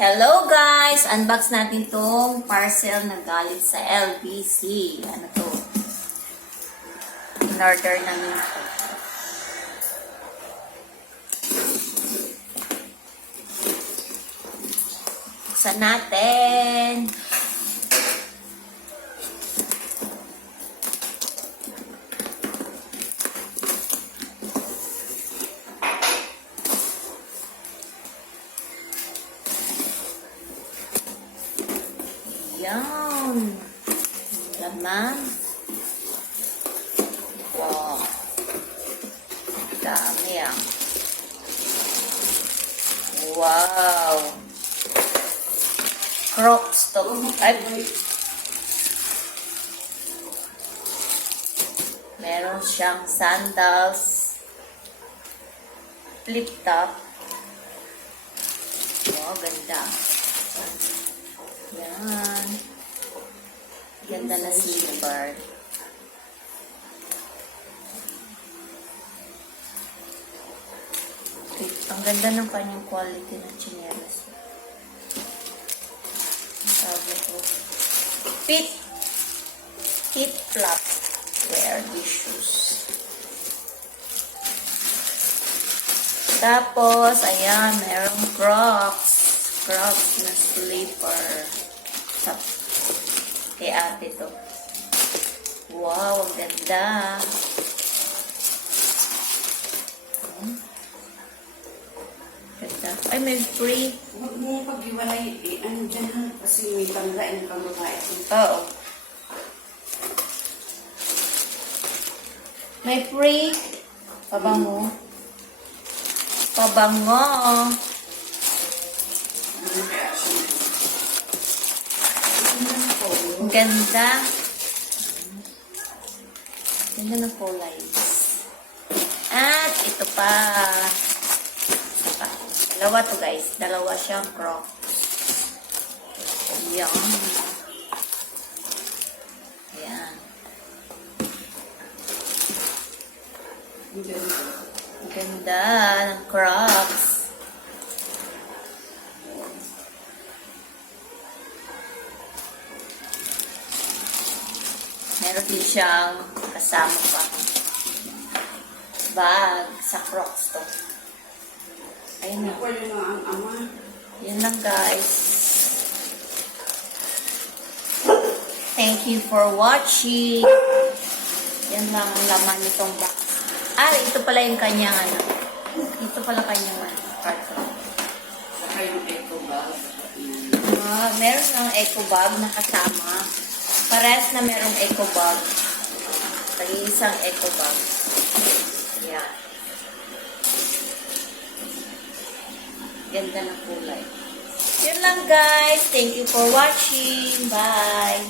Hello guys! Unbox natin tong parcel na galing sa LBC. Ano to? In-order namin ito. Buksan natin. Yan. Laman. Wow. Dami ah. Wow. Crocs to. Ay. Meron siyang sandals. Flip top. Wow, ganda. Yan. Ganda na slipper. Ang ganda ng kanyang quality ng chinelas. Sabi ko. Fit flap. Wear these shoes. Tapos, ayan, merong Crocs. Crocs na slipper. Kay ate to. Wow, ang ganda. Ganda. Ay, may free. Huwag mo pag-iwalay. Ano dyan ha? Kasi may tanggain pang babae. Oo. May free. Pabango. Pabango. Ang ganda. Ganda ng kulay. At ito pa. Dalawa to guys. Dalawa siyang Crocs. Ayan. Ayan. Ang ganda ng Crocs. Meron din siyang kasama pa bag sa Crocs to. Ayun na. Yan lang guys. Thank you for watching. Yan lang ang laman nitong box. Ah, ito pala yung kanyang ano. Ito pala kanyang ano. Carton. Saka yung eco bag. Meron ng eco bag na kasama. Parehas na merong eco bag. Isang eco bag. Yan. Ganda ng kulay. Yun lang guys. Thank you for watching. Bye.